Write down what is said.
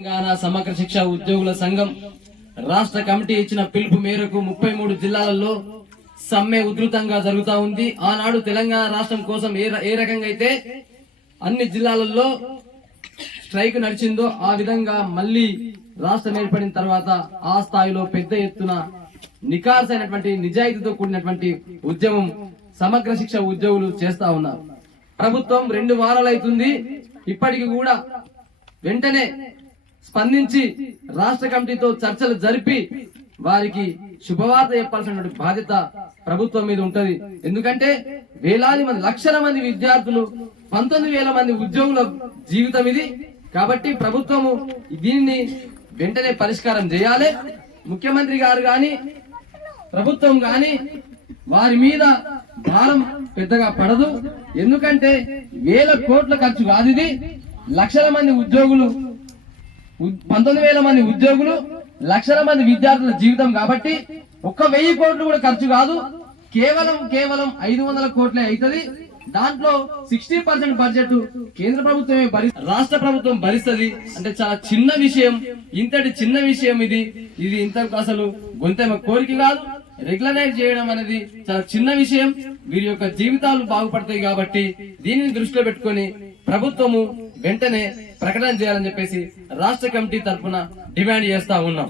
తెలంగాణ సమగ్ర శిక్ష ఉద్యోగుల సంఘం రాష్ట్ర కమిటీ ఇచ్చిన పిలుపు మేరకు ముప్పై మూడు జిల్లాలలో సమ్మె ఉధృతంగా జరుగుతా ఉంది. ఆనాడు తెలంగాణ రాష్ట్రం కోసం ఏ ఏ రకంగా అయితే అన్ని జిల్లాలలో స్ట్రైక్ నడిచిందో ఆ విధంగా మళ్ళీ రాష్ట్రం ఏర్పడిన తర్వాత ఆ స్థాయిలో పెద్ద ఎత్తున నికార్సైనటువంటి నిజాయితీతో కూడినటువంటి ఉద్యమం సమగ్ర శిక్ష ఉద్యోగులు చేస్తా ఉన్నారు. ప్రభుత్వం రెండు వారాలైతుంది. ఇప్పటికి కూడా వెంటనే స్పందించి రాష్ట్ర కమిటీతో చర్చలు జరిపి వారికి శుభవార్త చెప్పాల్సినటువంటి బాధ్యత ప్రభుత్వం మీద ఉంటది. ఎందుకంటే వేలాది మంది లక్షల మంది విద్యార్థులు పంతొమ్మిది వేల మంది ఉద్యోగుల జీవితం ఇది. కాబట్టి ప్రభుత్వము దీన్ని వెంటనే పరిష్కారం చేయాలి. ముఖ్యమంత్రి గారు కానీ ప్రభుత్వం కానీ వారి మీద భారం పెద్దగా పడదు. ఎందుకంటే వేల కోట్ల ఖర్చు కాదు ఇది. లక్షల మంది ఉద్యోగులు పంతొమ్మిది వేల మంది ఉద్యోగులు లక్షల మంది విద్యార్థుల జీవితం కాబట్టి ఒక్క వెయ్యి కోట్లు కూడా ఖర్చు కాదు. కేవలం కేవలం ఐదు వందల కోట్లే అవుతుంది దాంట్లో సిక్స్టీ పర్సెంట్ బడ్జెట్ కేంద్ర ప్రభుత్వమే భరి రాష్ట్ర ప్రభుత్వం భరిస్తుంది. అంటే చాలా చిన్న విషయం ఇంతటి చిన్న విషయం ఇది. ఇది ఇంతకు అసలు గొంతెమ కోరిక కాదు. రెగ్యులరైజ్ చేయడం అనేది చాలా చిన్న విషయం. వీరి యొక్క జీవితాలు బాగుపడతాయి కాబట్టి దీనిని దృష్టిలో పెట్టుకొని ప్రభుత్వము వెంటనే ప్రకటన చేయాలని చెప్పేసి రాష్ట్ర కమిటీ తరఫున డిమాండ్ చేస్తా ఉన్నాం.